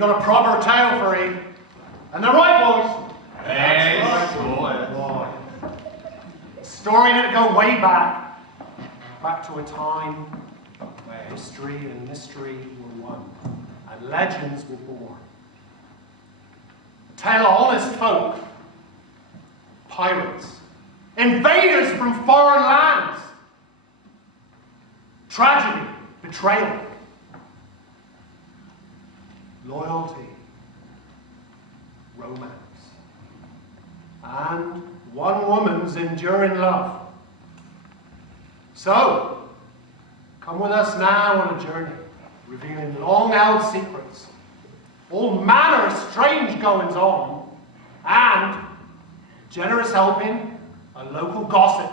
got a proper tale for you. And they're right, boys. Hey, boy. A story that go way back to a time where history and mystery were one, and legends were born. A tale of honest folk, pirates, invaders from foreign lands, tragedy, betrayal, loyalty, romance, and one woman's enduring love. So, come with us now on a journey, revealing long-held secrets, all manner of strange goings-on, and generous helping and local gossip.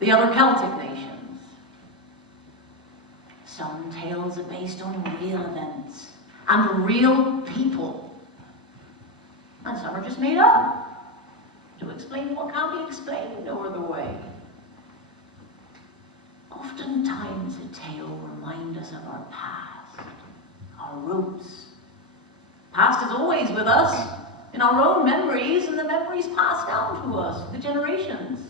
The other Celtic nations. Some tales are based on real events and real people. And some are just made up to explain what can't be explained no other way. Oftentimes a tale reminds us of our past, our roots. Past is always with us, in our own memories, and the memories passed down to us, the generations.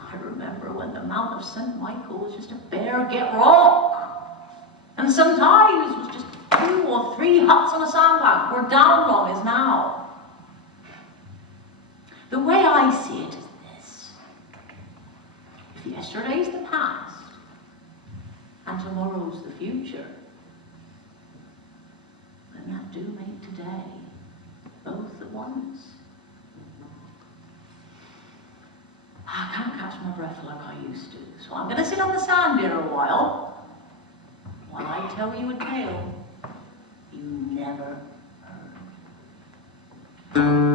I remember when the Mount of St. Michael was just a bare get rock, and sometimes it was just 2 or 3 huts on a sandbank where Downlong is now. The way I see it is this: if yesterday's the past and tomorrow's the future, then that do make today both at once. I can't catch my breath like I used to, so I'm going to sit on the sand here a while I tell you a tale you never heard.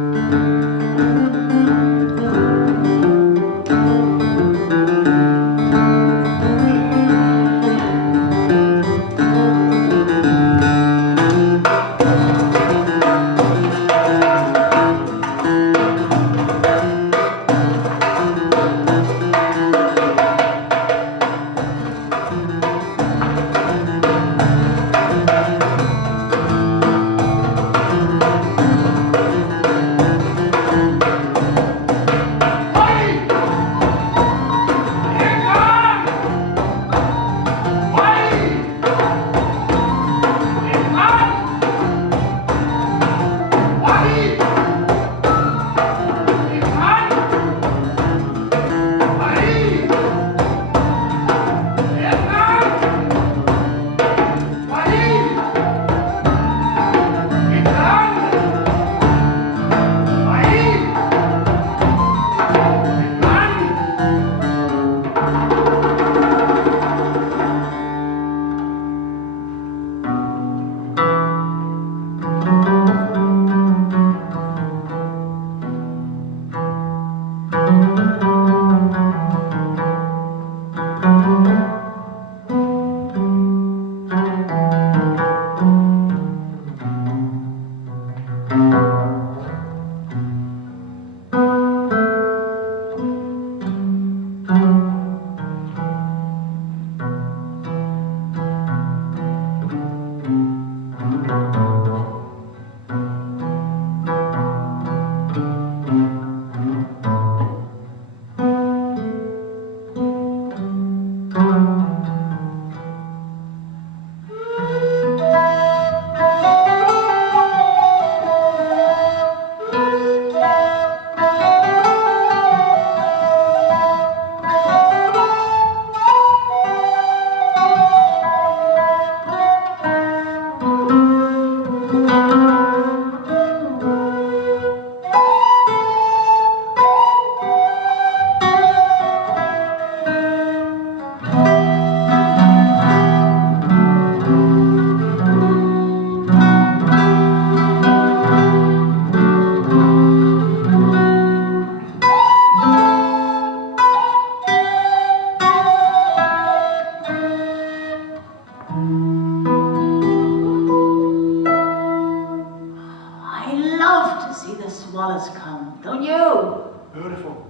Beautiful.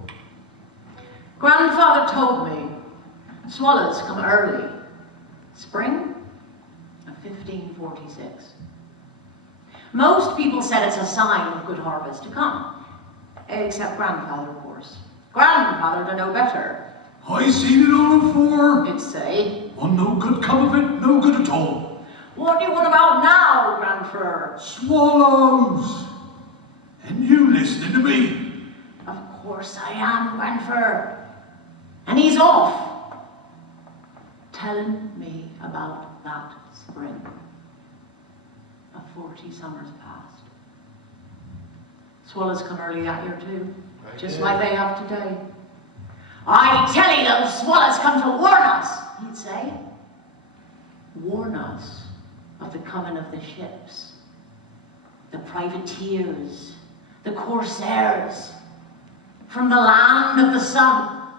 Grandfather told me swallows come early. Spring of 1546. Most people said it's a sign of good harvest to come. Except grandfather, of course. Grandfather to know better. I seen it all before. It'd say. Well, no good come of it, no good at all. What do you want about now, grandfer? Swallows. And you listening to me? Of course I am, grandfer. And he's off. Telling me about that spring. Of 40 summers past. Swallows come early that year too. Right, just yeah. like they have today. I tell you, those swallows come to warn us, he'd say. Warn us of the coming of the ships, the privateers, the corsairs, from the land of the sun,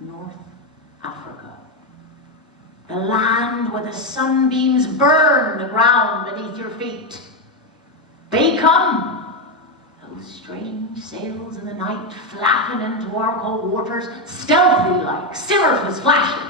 North Africa. The land where the sunbeams burn the ground beneath your feet. They come, those strange sails in the night, flapping into our cold waters, stealthy like scimitars flashing.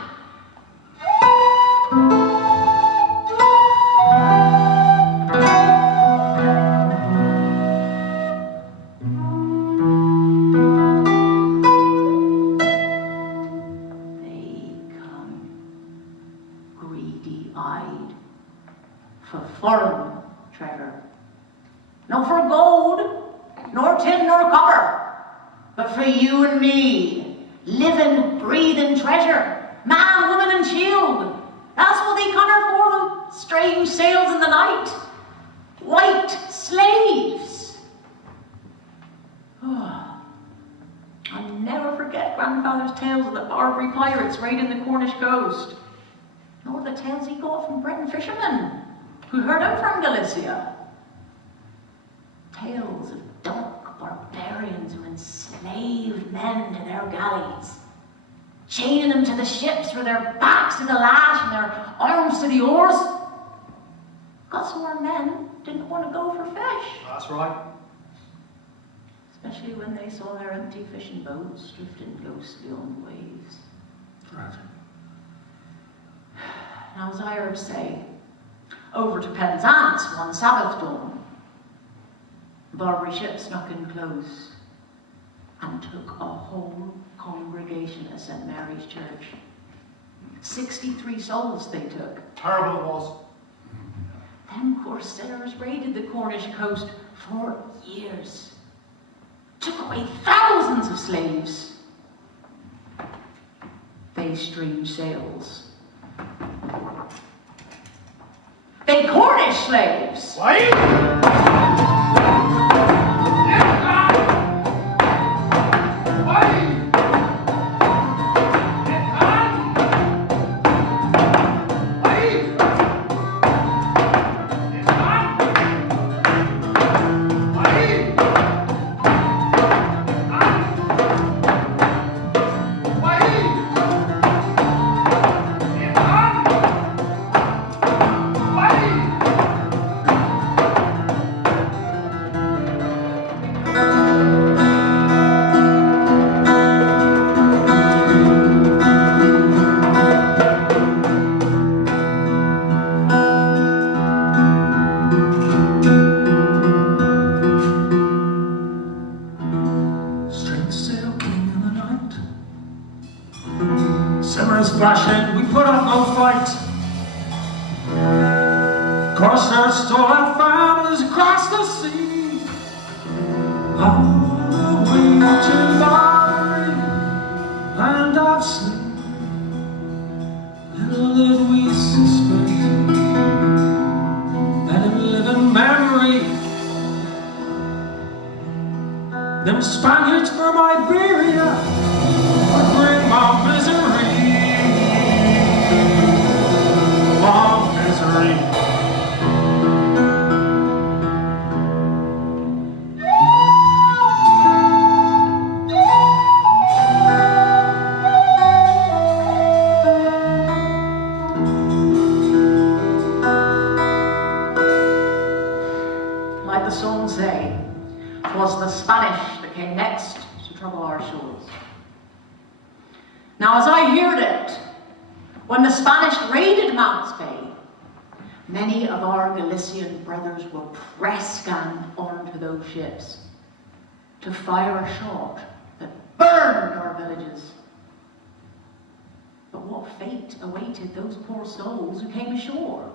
Foreign treasure. Not for gold, nor tin, nor copper, but for you and me. Living, breathing treasure. Man, woman, and child. That's what they come here for, the strange sails in the night. White slaves. Oh, I'll never forget grandfather's tales of the Barbary pirates raiding the Cornish coast. Nor the tales he got from Breton fishermen who heard him from Galicia. Tales of dark barbarians who enslaved men to their galleys, chaining them to the ships with their backs to the lash and their arms to the oars. Got so our men didn't want to go for fish. That's right. Especially when they saw their empty fishing boats drifting ghostly on the waves. Tragic. Now, as I heard say, over to Penzance one Sabbath dawn, Barbary ship snuck in close and took a whole congregation to St. Mary's Church. 63 souls they took. Terrible it was. Them corsairs raided the Cornish coast for years. Took away thousands of slaves. They strange sails. They Cornish slaves! Why? Flashing, we put up no fight. Corsairs stole our families across the sea, all the way to Barbary, land of sleep. Little did we suspect that in living memory, them Spaniards from Iberia would bring my misery. Of misery. Like the song say, 'twas the Spanish that came next to trouble all our shores. Now, as I heard it, when the Spanish raided Mounts Bay, many of our Galician brothers were press-ganged onto those ships to fire a shot that burned our villages. But what fate awaited those poor souls who came ashore?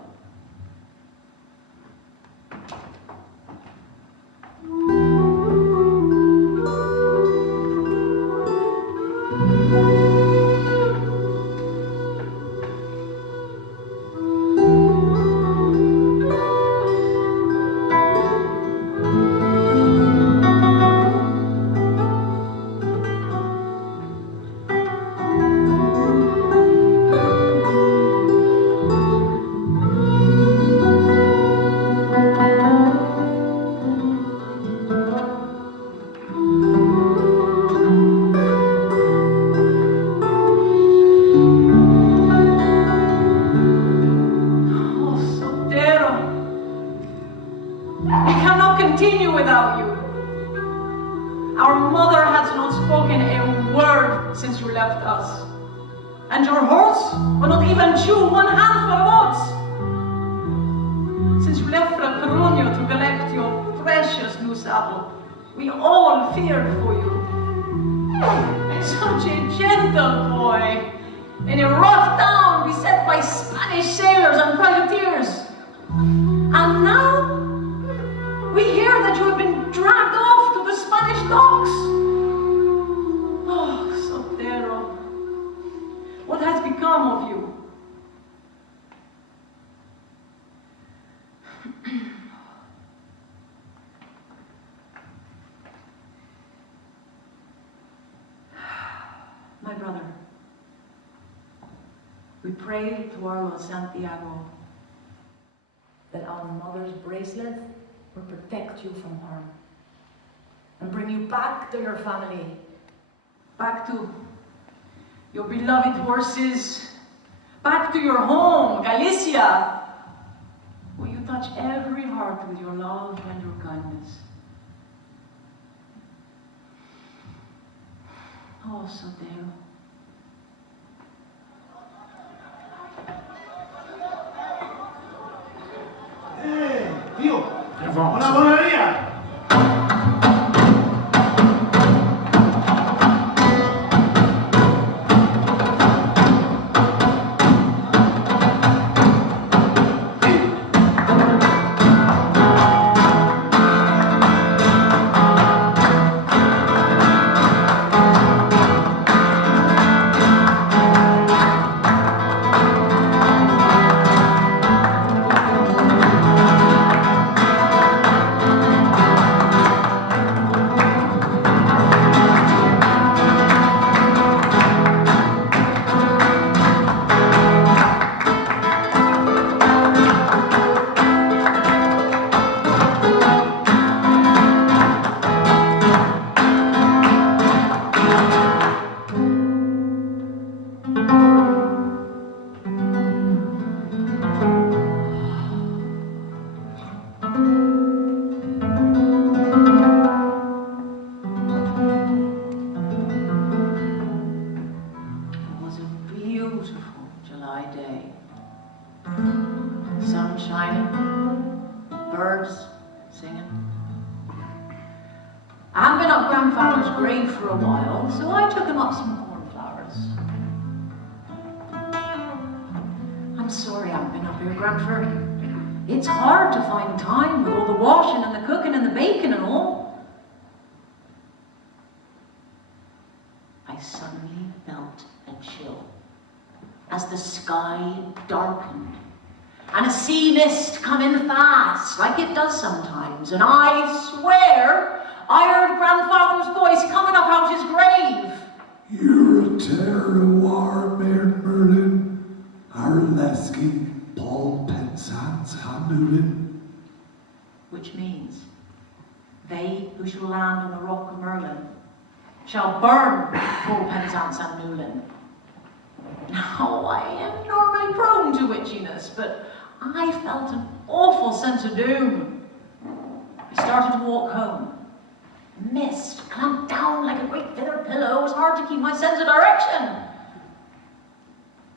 My brother, we pray to our Lord Santiago that our mother's bracelet will protect you from harm and bring you back to your family, back to your beloved horses, back to your home, Galicia, where you touch every heart with your love and your kindness. Oh, Sotero. Tío, Che va? una buoneria! It's hard to find time with all the washing and the cooking and the baking and all. I suddenly felt a chill as the sky darkened and a sea mist come in fast, like it does sometimes, and I swear I heard grandfather's voice coming up out his grave. You're a terroir, Merlin, Arleski, Paul Penzance, Lewin. Which means, they who shall land on the rock of Merlin shall burn Paul Penzance and Lewin. Now, I am normally prone to witchiness, but I felt an awful sense of doom. I started to walk home, Mist clamped down like a great feather pillow. It was hard to keep my sense of direction.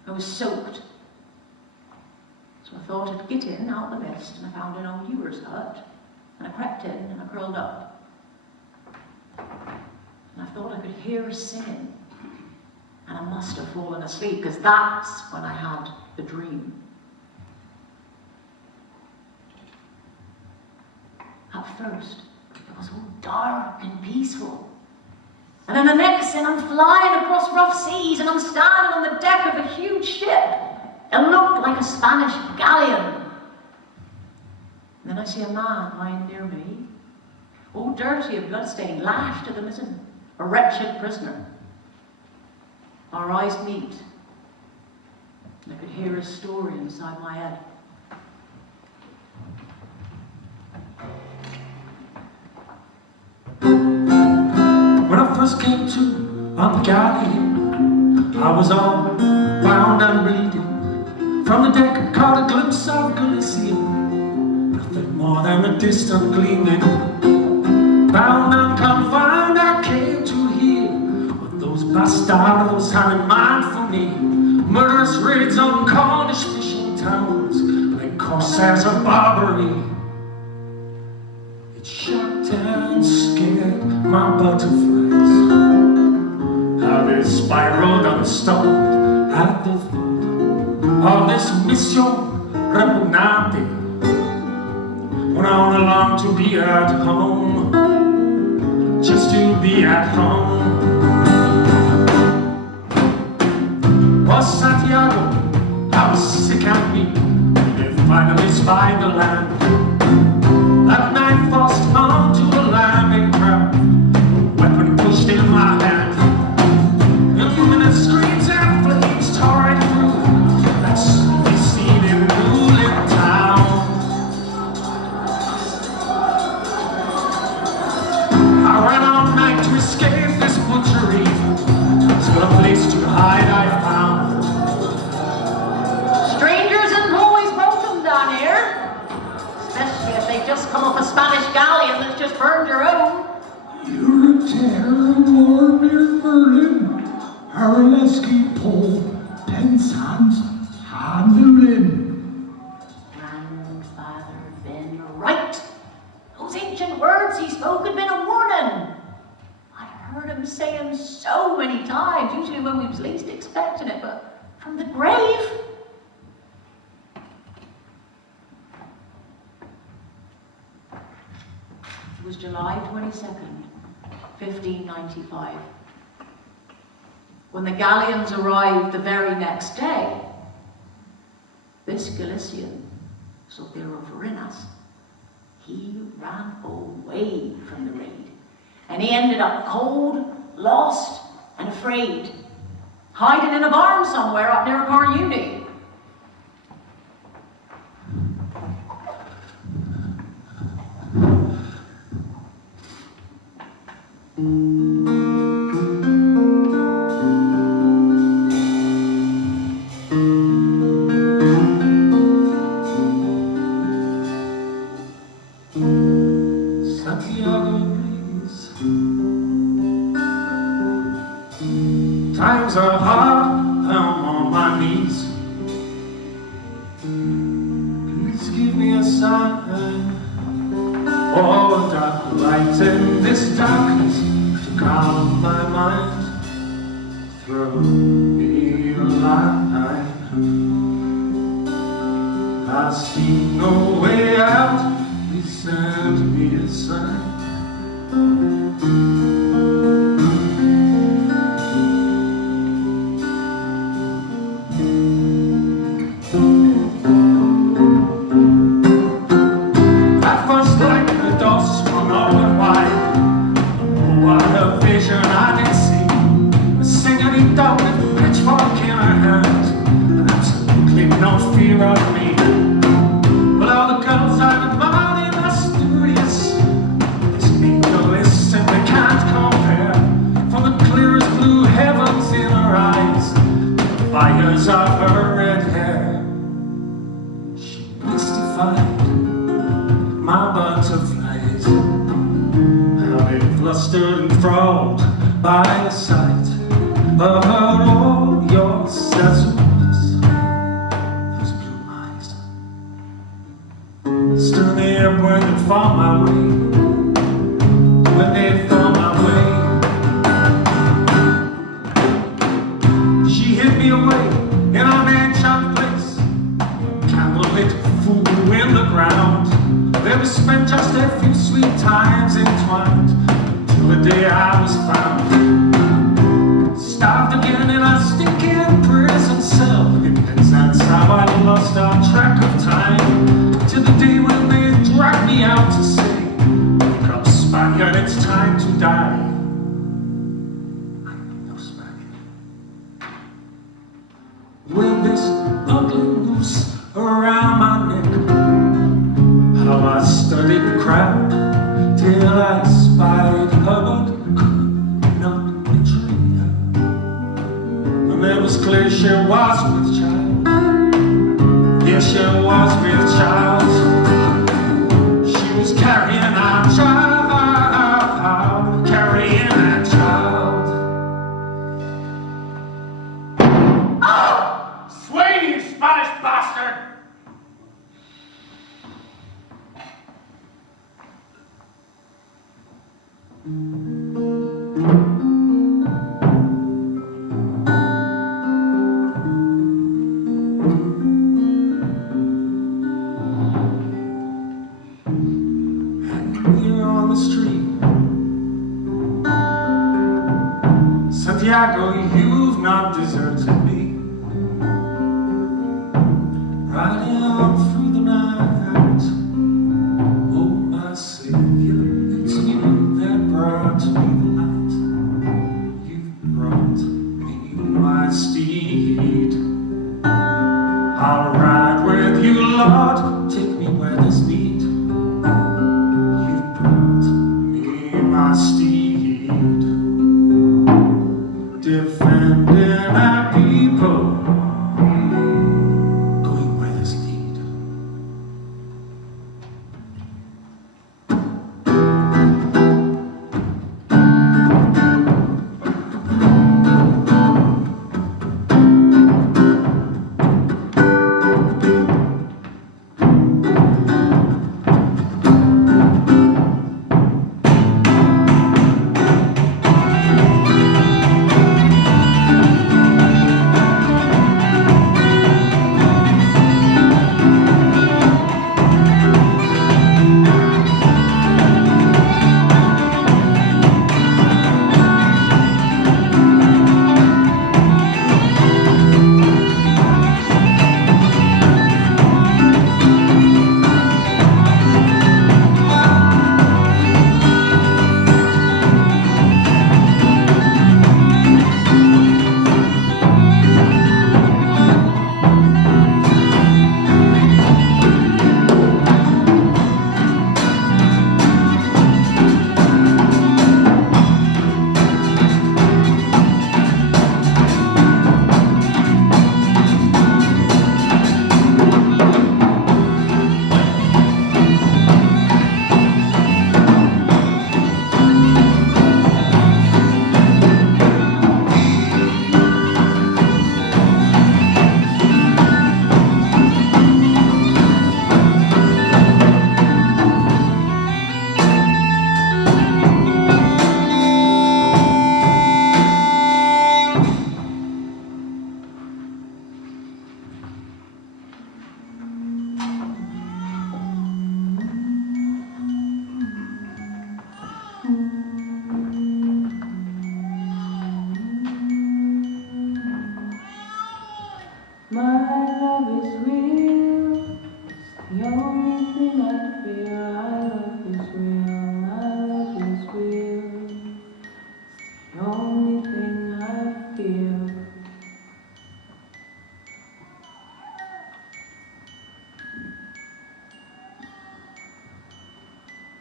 I was soaked. So I thought I'd get in out of the mist, and I found an old ewer's hut, and I crept in and I curled up. And I thought I could hear her singing, and I must have fallen asleep, because that's when I had the dream. At first, it was all dark and peaceful. And then the next thing, I'm flying across rough seas, and I'm standing on the deck of a huge ship. It looked like a Spanish galleon. And then I see a man lying near me, all dirty and bloodstained, lashed to the mizzen, a wretched prisoner. Our eyes meet, and I could hear his story inside my head. When I first came to on the galley, I was all bound and bleeding. From the deck I caught a glimpse of Galicia, nothing more than a distant gleaming. Bound and confined I came to hear what those bastardos had in mind for me. Murderous raids on Cornish fishing towns, like corsairs of Barbary. It shocked and scared my butterflies, how they spiraled unstopped at the thought of this mission repugnante. When I only longed to be at home, just to be at home. Was Santiago, I was sick and weak, they finally spied the land. That night forced on to a landing craft, a weapon pushed in my hand. Illuminate screens and flames tore right through that sleepy scene in Lewin town. I ran all night to escape this butchery, till a place to hide I found. Strangers and always welcome down here. Especially if they just come off a Spanish galleon that's just burned your own. You're a terror war near Merlin, Harleski Pole, Penzance, and Lewin. Grandfather had been right. Those ancient words he spoke had been a warning. I'd heard him say them so many times, usually when we was least expecting it, but from the grave. It was July 22nd, 1595. When the galleons arrived the very next day, this Galician, Sotero Farinas, he ran away from the raid. And he ended up cold, lost, and afraid, hiding in a barn somewhere up near Carn. Santiago breeze. Times are hard, I'm on my knees. Please give me a sign, or a dark light in this darkness to calm my mind. Throw me a line. I see no way out. Please send me a sign. At first light, the door swung open wide. Oh, what a vision I did see. A señorita with a pitchfork in her hand, and absolutely no fear of me. Well, all the girls I've admired in Asturias, this angel is simply can't compare. From the clearest blue heavens in her eyes, the fires of her red hair, she mystified my butterflies. How they've lost by the sight of her all your settles, those blue eyes stood there waiting for my way, when they found my way. She hid me away in our mansion place, candlelit fool in the ground. There we spent just a few sweet times entwined, till the day I was found. Starved again in a stinking prison cell in Penzance, how I lost our track of time, till the day when they dragged me out to say, "Wake up, Spaniard, it's time to die." I'm no Spaniard. With this ugly noose around my neck, how I studied the crowd till I spied her, but could not betray her. And it was clear she was with child. Yes, she was with child. She was carrying our child, carrying our child. Oh! Swing, you Spanish bastard! Here on the street, Santiago, you've not deserted me. Riding on through the night, oh my Savior, it's you that brought me the light. You brought me my steed. I'll ride with you, Lord, take me where there's need. You brought me my steed, defending our people, going where there's need.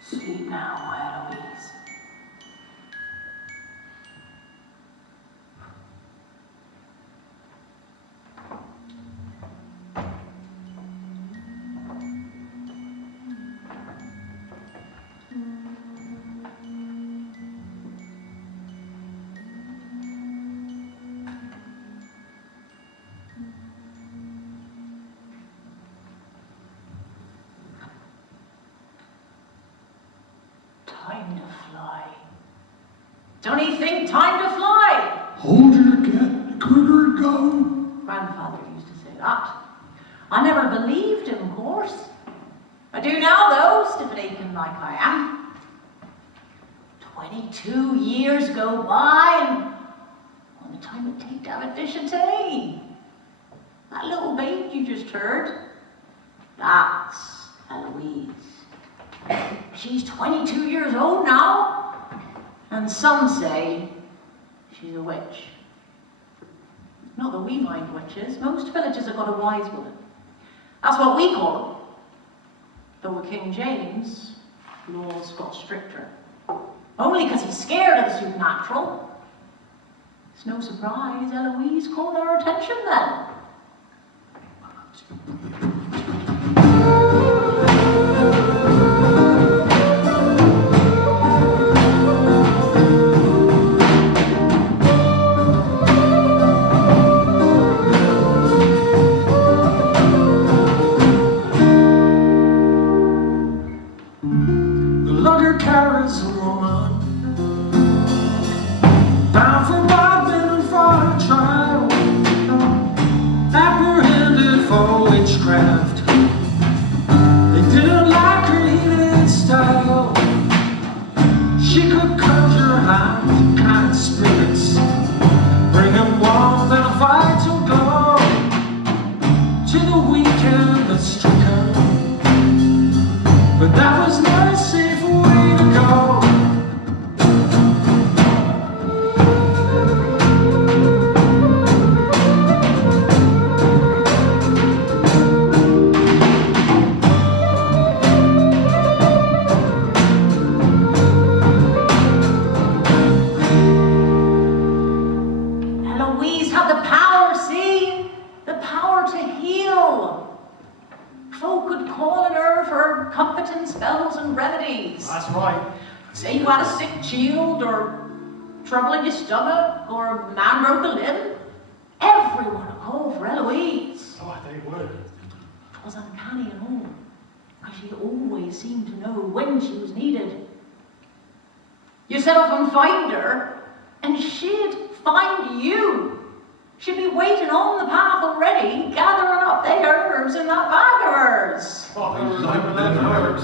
Sleep now, Eloise. Don't he think time to fly? Hold your cat, the quicker it go. Grandfather used to say that. I never believed him, of course. I do now, though, stiff and aching like I am. 22 years go by, and all the time it take to have a dish of tea. That little babe you just heard, that's Eloise. She's 22 years old now, and some say she's a witch. Not that we mind witches. Most villages have got a wise woman. That's what we call them. Though with King James, laws got stricter. Only because he's scared of the supernatural. It's no surprise Eloise called our attention then. Trouble in your stomach, or a man broke a limb, everyone would call for Eloise. Oh, they would. It was uncanny and all, because she always seemed to know when she was needed. You set off and find her, and she'd find you. She'd be waiting on the path already, gathering up the herbs in that bag of hers. Oh, I like them herbs.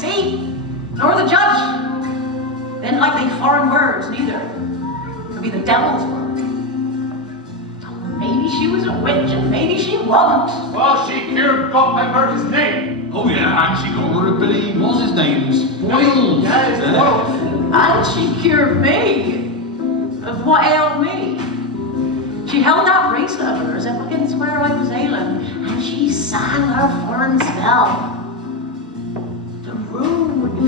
see? Nor the judge. Then like they foreign words, neither. Could be the devil's word. Maybe she was a witch and maybe she wasn't. Well, she cured God and his name. Oh yeah, and she got rid of Billy, what's his name's Boils. Yes, Boils. And she cured me of what ailed me. She held that bracelet of hers up against where I was ailing, and she sang her foreign spell. The room would be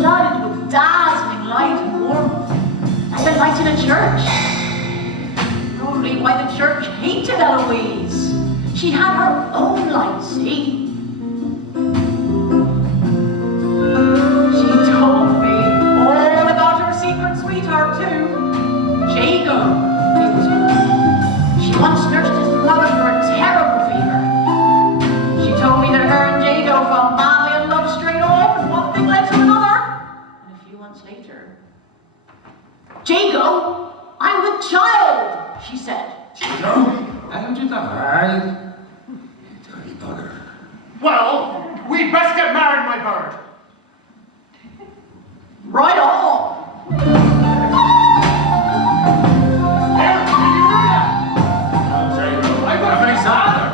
flooded with dazzling light and warmth, like the light in a church. Probably why the church hated Eloise. She had her own light, see? She told me all about her secret sweetheart too, Jago. She once nursed his mother for a terrible fever. She told me that her and Jago fell madly in love straight off, and one thing led to another. And a few months later, Jago, I'm with child, she said. Jago? How did that? Aye. You dirty bugger. Well, we'd best get married, my bird. Right on. Here, can you read it? I got many father.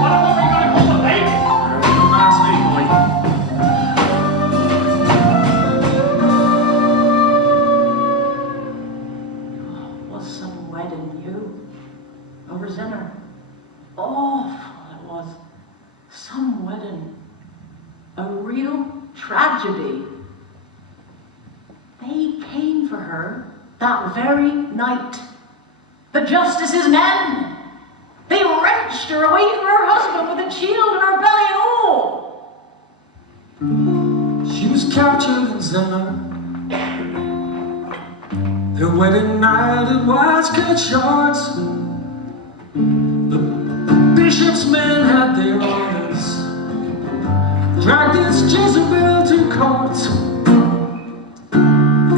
What are we going to call the lady? Don't ask me, boy. Was some wedding you? Over dinner. Awful it was. Some wedding. A real tragedy. They came for her that very night. The justice's men. They wrenched her away from her husband with a shield in her belly and all. She was captured in Zena. Their wedding night it was cut short. The bishop's men had their orders. Dragged this Jezebel to court.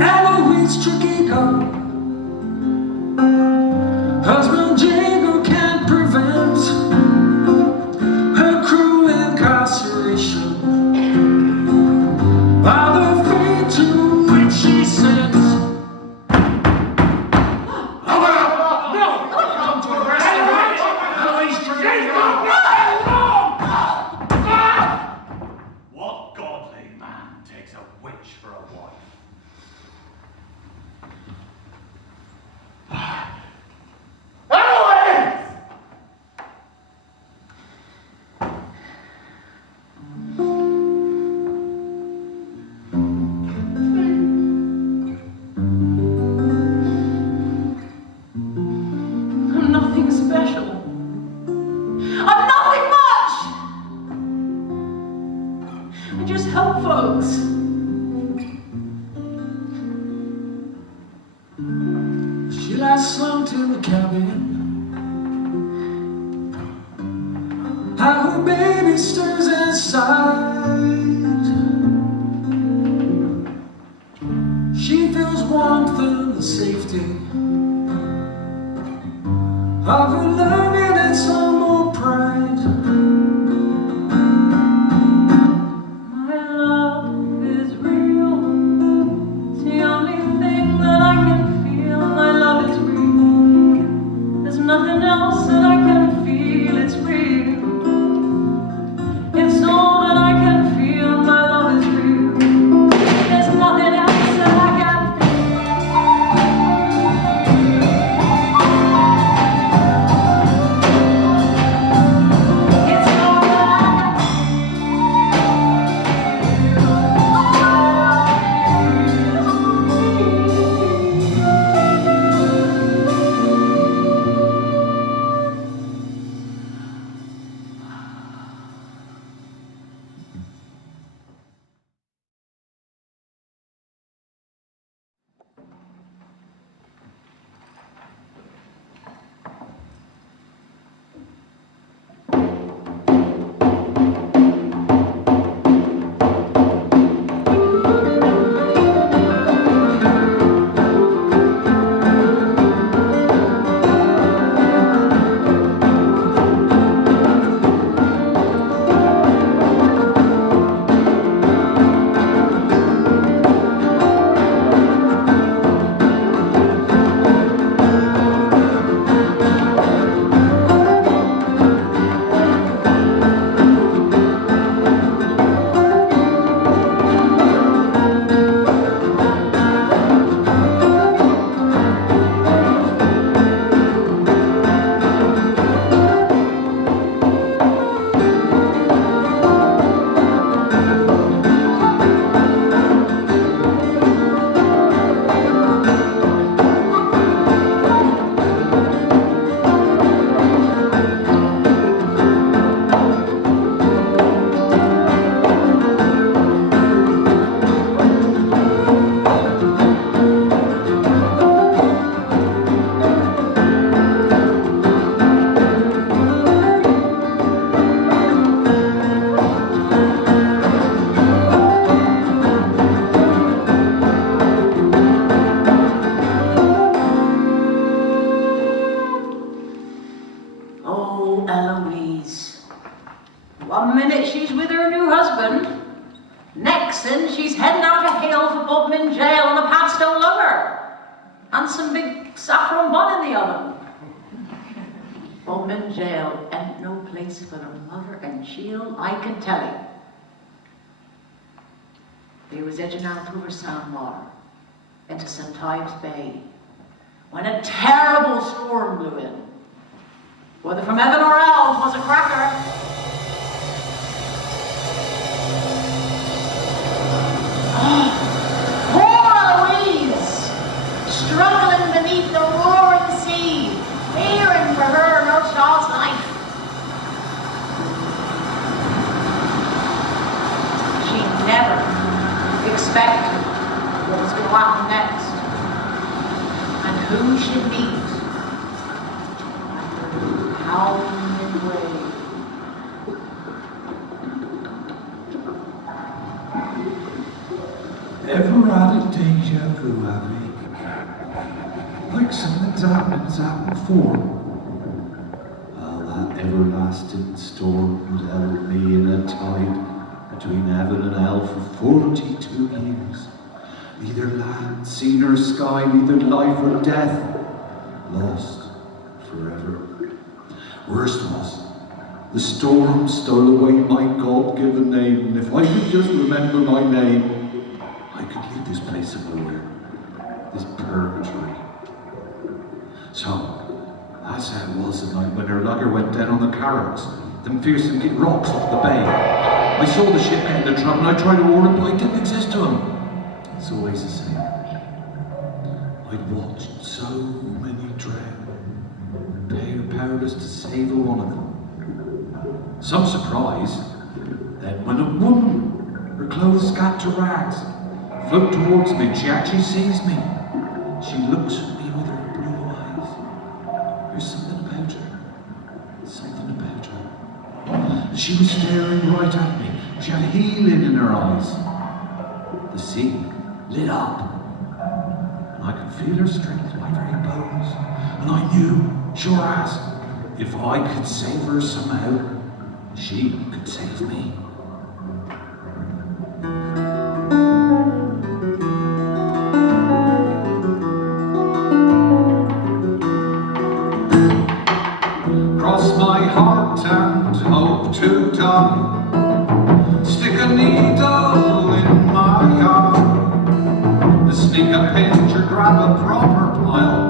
Eloise Tregeagle, husband Jago can't prevent her cruel incarceration by the fate to which she sent. What godly man takes a witch for a wife? Eloise! I'm nothing special. I'm nothing much. I just help folks. She lies slumped in the cabin. How her baby stirs inside. She feels warmth and the safety of her love and its humble pride. My love is real. It's the only thing that I can feel. My love is real. There's nothing else that I can feel. It's real. It's all that I can feel. My love is real. There's nothing else that I can feel. Oh, Eloise. 1 minute she's with her new husband. Next thing she's heading out of hail for putting him in jail on the Padstow lugger. And some big saffron bun in the oven. Putting in jail ain't no place for a mother and child, I can tell you. They was edging out over Sandbar into St. Ives Bay when a terrible storm blew in. Whether from heaven or hell, 'twas a cracker. Oh, poor Eloise, struggling beneath the roaring sea, fearing for her and her child's life. She never expected what was going to happen next, and who she'd meet. Howling way. Ever had a deja vu, have you? Like something's happened before. Well, that everlasting storm that held me in a tide between heaven and hell for 42 years. Neither land, sea nor sky, neither life or death. Lost forever. Worst was, the storm stole away my God-given name, and if I could just remember my name, I could leave this place of nowhere, this purgatory. So, that's how it was the night when her lugger went down on the Carrocks, them fearsome big rocks off the bay. I saw the ship get into trouble and I tried to warn him, but I didn't exist to him. It's always the same. I'd watched so many drown. Powerless to save a one of them. Some surprise, then when a woman, her clothes scattered to rags, float towards me and she actually sees me. She looks at me with her blue eyes. There's something about her. Something about her. And she was staring right at me. She had healing in her eyes. The sea lit up. And I could feel her strength in my very bones. And I knew, sure as, if I could save her somehow, she could save me. Cross my heart and hope to die. Stick a needle in my eye. The sneak a pinch or grab a proper pile.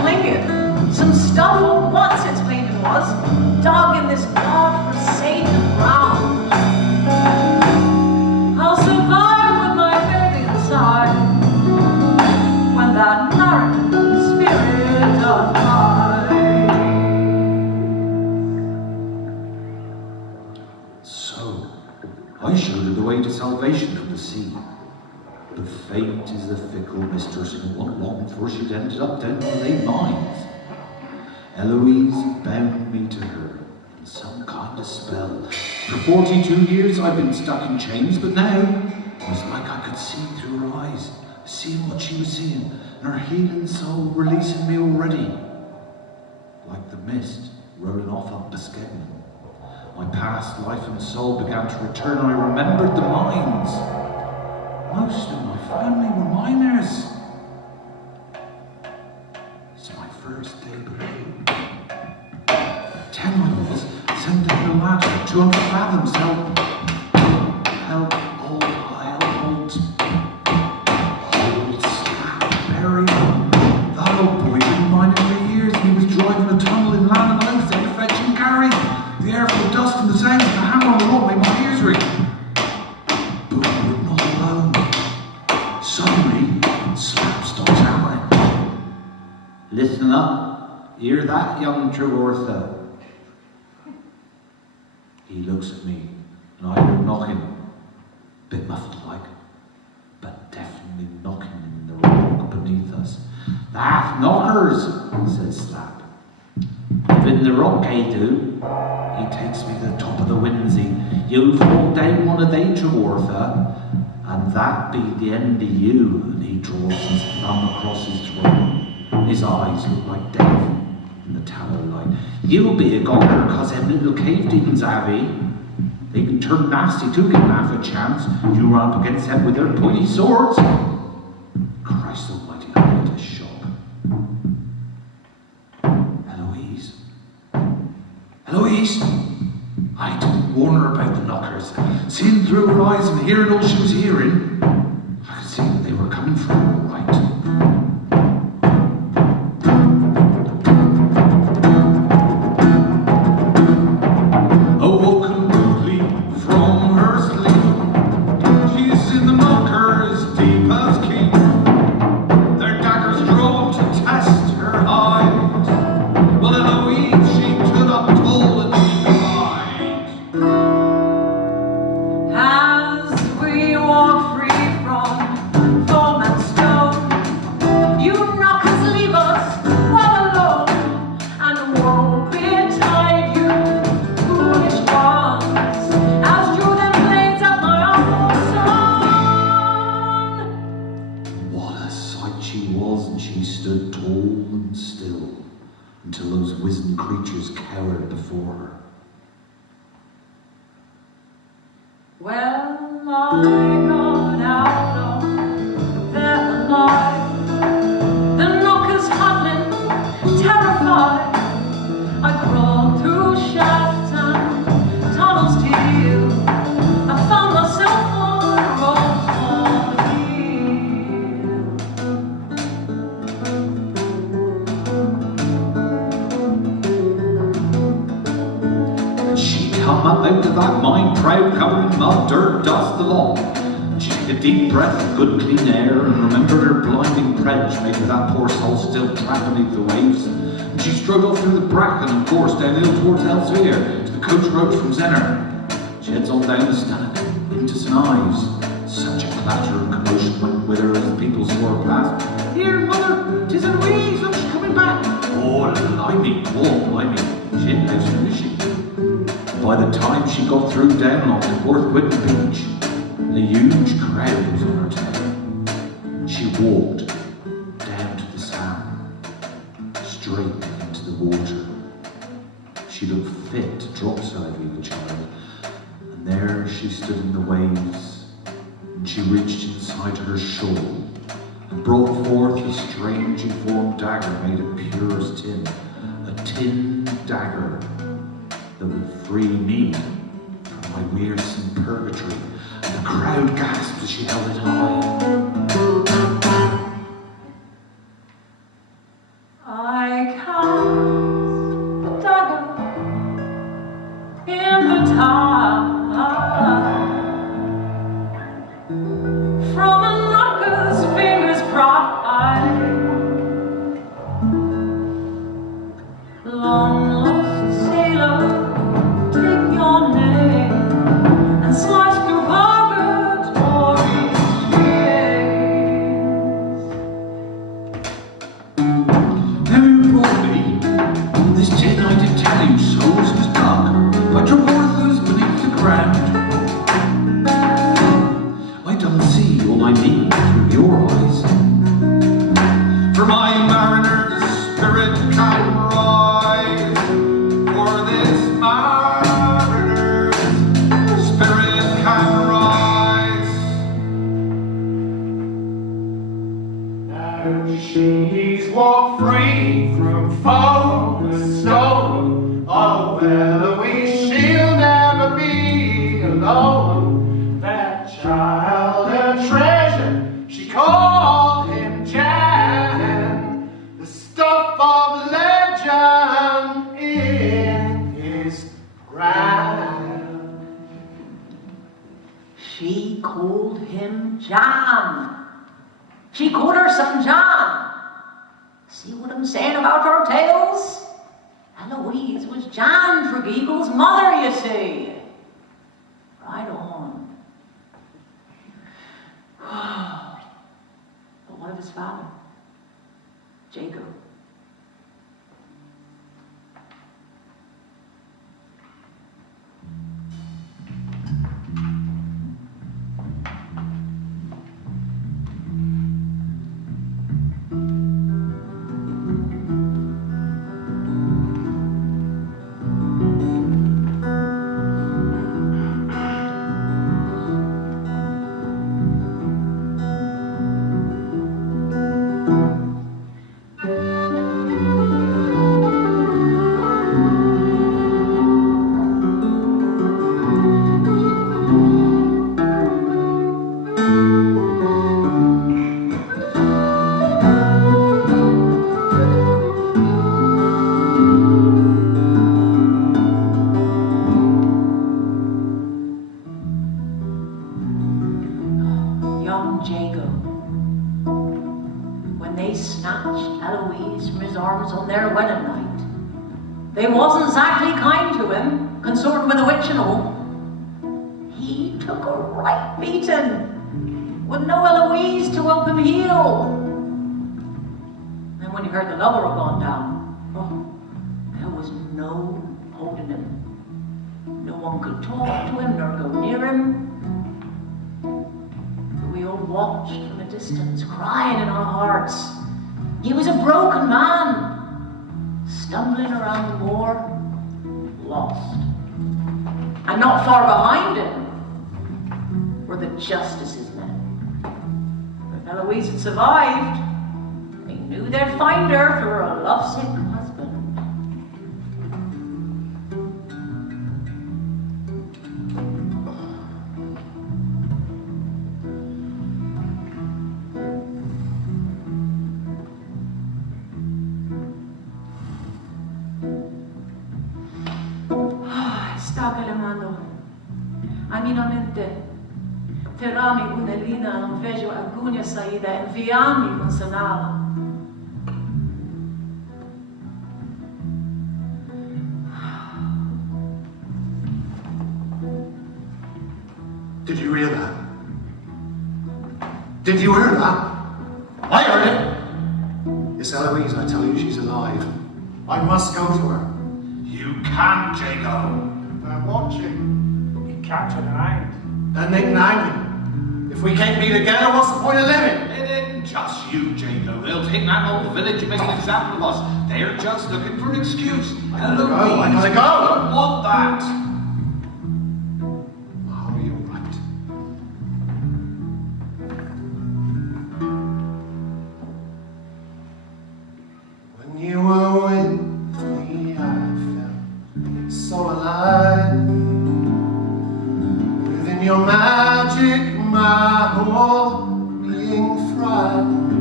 flinging some stuff on what's its claiming was, dug in this God-forsaken ground. I'll survive with my baby inside when that narrow spirit doth die. So, I showed her the way to salvation from the sea. But fate is the fickle mistress, and it wasn't long before she'd ended up down one of they mines. Eloise bound me to her in some kind of spell. For 42 years I've been stuck in chains, but now it was like I could see through her eyes, seeing what she was seeing, and her healing soul releasing me already. Like the mist rolling off up Biscayne. My past life and soul began to return. I remembered the mines. Most of my family were miners. It's my first day below. 10 I was, sent down the ladder, 200 fathoms, held slap, buried. That old boy had been mining for years, and he was driving a tunnel in land and house to fetch and carry. The air from the dust and the sound of the hammer on the rock made my ears ring. But we were not alone. Suddenly, slap stopped hammering. Listen up. Hear that, young Tregeagle? He looks at me, and I hear knocking. Bit muffled like, but definitely knocking in the rock beneath us. That knockers, said Slap. If in the rock they do, he takes me to the top of the Windsey. You'll fall down one of they Tregeagle, and that be the end of you. And he draws his thumb across his throat. His eyes look like death in the tallow light. You'll be a goner, cause them little cave demons have ye. They can turn nasty too, give them half a chance. You run up against them with their pointy swords. Christ almighty, I had a shock. Eloise? Eloise? I didn't warn her about the knockers. Seeing through her eyes and hearing all she was hearing, I could see that they were coming from her all right. Awoken quickly from her sleep, she's in the knockers deep as keen. Their daggers drawn to test her hide. Well, Eloise, she stood up tall and defied. As we walk free from foam and stone, you knockers leave us all alone, and woe betide you, foolish ones, as drew them blades at my awful son. What a sight she was, and she stood tall and still until those wizened creatures cowered before her. Well, I got out of there alive, the knockers huddling, terrified. I crawled through shafts and tunnels to you. I found myself on the roads And she come up out of that mine proud, covering mud, dirt, dust, the lot. And she took a deep breath of good clean air and remembered her blinding pledge made with that poor soul still trapped beneath the waves. And she strode off through the bracken and course downhill towards Elsvier to the coach road from Zenner. She heads on down the Stannock into St Ives. Such a clatter and commotion went with her as the people swore past. Here, mother, 'tis Eloise, look, she's coming back. Oh, blimey, she didn't know soon, is she? By the time she got through down on the North Whitton beach, a huge crowd was on her tail. She walked down to the sand, straight into the water. She looked fit to drop so heavy, the child, and there she stood in the waves, and she reached inside her shawl and brought forth a strangely formed dagger made of purest tin, a tin dagger that would free me from my wearisome purgatory, and the crowd gasped as she held it high. I I cast a dagger in the tide from a knocker's fingers pride. Long lost sailor, take your name and slice your purgatory chains. Now you brought me this tin I did tell you souls was dug by Trevorthers beneath the ground. I don't see all I need through your eyes. For my mariner's spirit can rise. For this mariner's spirit can rise. Now she's walked free from foe and stone. Oh, Eloise, she'll never be alone. That child a treasure, she called him Jan. The stuff of legend in his prime. She called him Jan. She called her son Jan. See what I'm saying about her tales? Eloise was Jan Tregeagle's mother, you see. Right on. But what of his father? Jacob. Young Jacob. When they snatched Eloise from his arms on their wedding night, they wasn't exactly kind to him, consorting with a witch and all. He took a right beating, with no Eloise to help him heal. And when he heard the lover had gone down, oh, there was no holding him. No one could talk to him nor go near him. We all watched from a distance, crying in our hearts. He was a broken man, stumbling around the moor, lost. And not far behind him were the justice's men. If Eloise had survived, they knew they'd find her through her lovesick husband. Aminamente, terrami un'elina, non veggio alcuna saída, enviami un segnale. Did you hear that? Did you hear that? I heard it. It's Eloise, I tell you, she's alive. I must go to her. You can't, Jago. They're watching. Captured and hanged. Then they can hang me. If we can't be together, what's the point of living? It isn't just you, Jago. They'll take that whole village and make an example of us. They're just looking for an excuse. I gotta go. I don't want that. Oh, you're right. When you were with me, I felt so alive. Within your magic, my whole being thrived.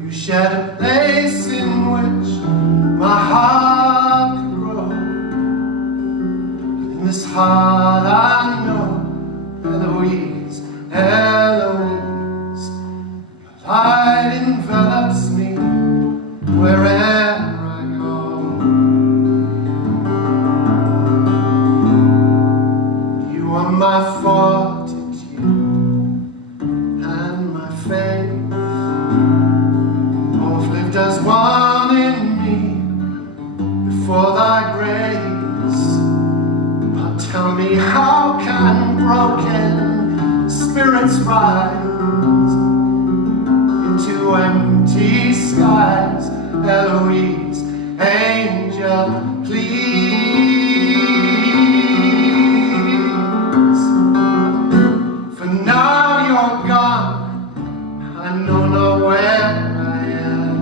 You shared a place in heart I know, Eloise, Eloise. The light envelops me wherever I go. You are my fortitude and my faith, both lived as one in me before thy grace. But tell me, how can broken spirits rise into empty skies? Eloise, angel, please. For now you're gone, I know not where I am.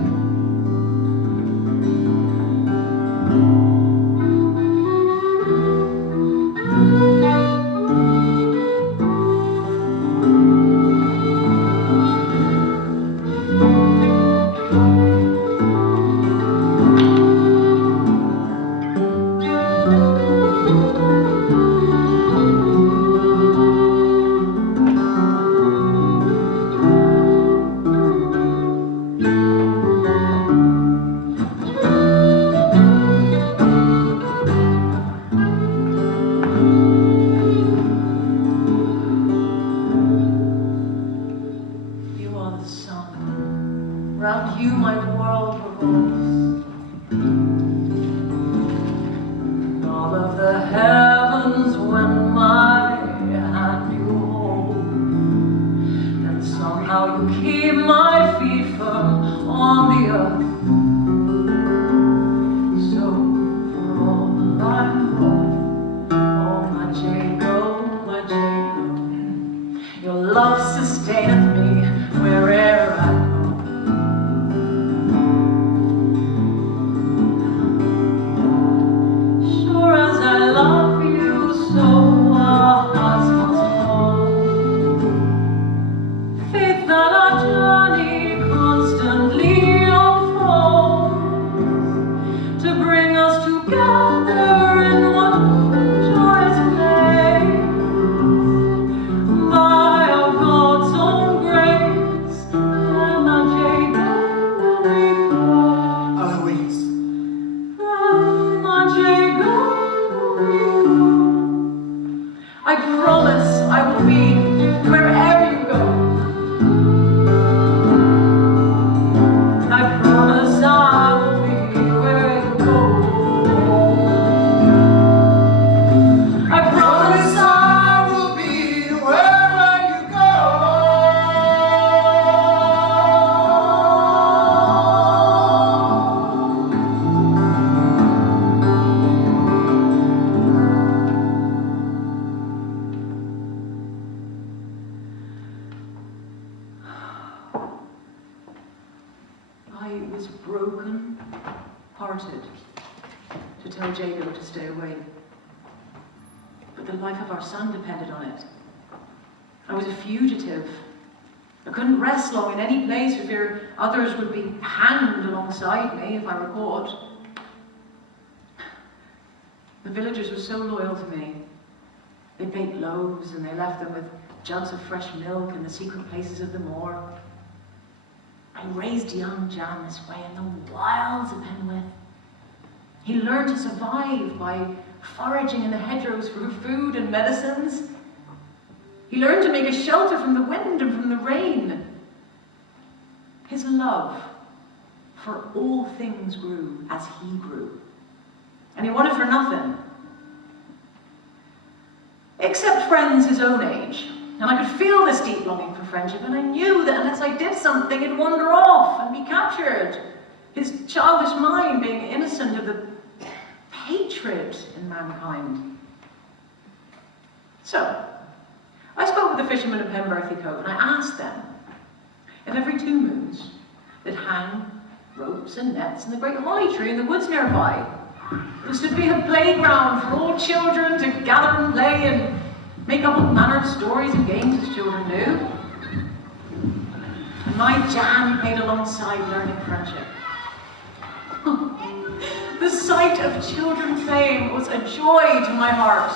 Long in any place for fear others would be hanged alongside me if I were caught. The villagers were so loyal to me. They baked loaves and they left them with jugs of fresh milk in the secret places of the moor. I raised young Jan this way in the wilds of Penwith. He learned to survive by foraging in the hedgerows for food and medicines. He learned to make a shelter from the wind and from the rain. His love for all things grew as he grew. And he wanted for nothing, except friends his own age. And I could feel this deep longing for friendship, and I knew that unless I did something, it'd wander off and be captured. His childish mind being innocent of the hatred in mankind. So, I spoke with the fishermen of Pemberthy Cove, and I asked them if every 2 moons they'd hang ropes and nets in the great holly tree in the woods nearby. It was to be a playground for all children to gather and play and make up all manner of stories and games as children do. And my Jan played alongside learning friendship. The sight of children playing was a joy to my heart.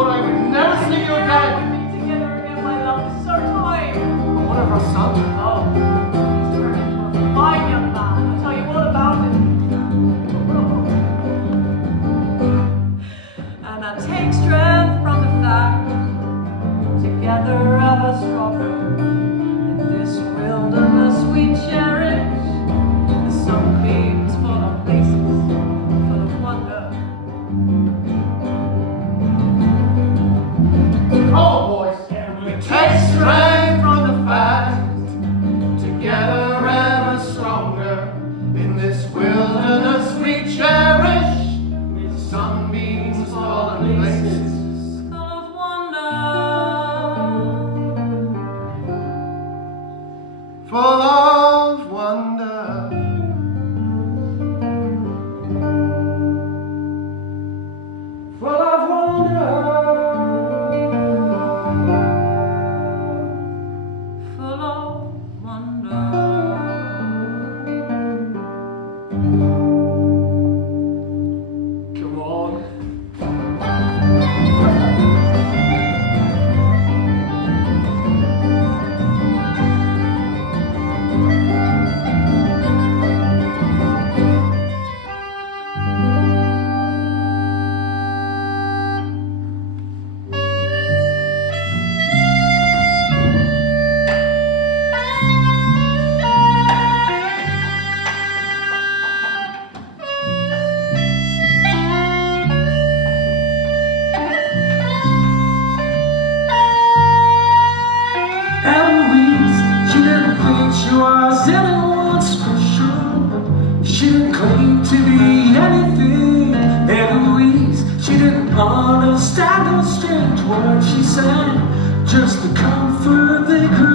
thought I would never see you again. We'll be together again, my love. This is our time. What of our son? Oh, he's turned into a fine young man. I'll tell you all about him. And I take strength from the fact, together ever stronger. In this wilderness we cherish the sunbeams full of places, full of wonder. Oh, boys. We take strength from the fact, together ever stronger. In this wilderness we cherish with sunbeams full of places, Full of wonder. full of wonder. Full of wonder. Full of wonder. Come on. Eloise, she didn't think she was anyone special. She didn't claim to be anything. Eloise, she didn't understand those strange words she sang, just the comfort they could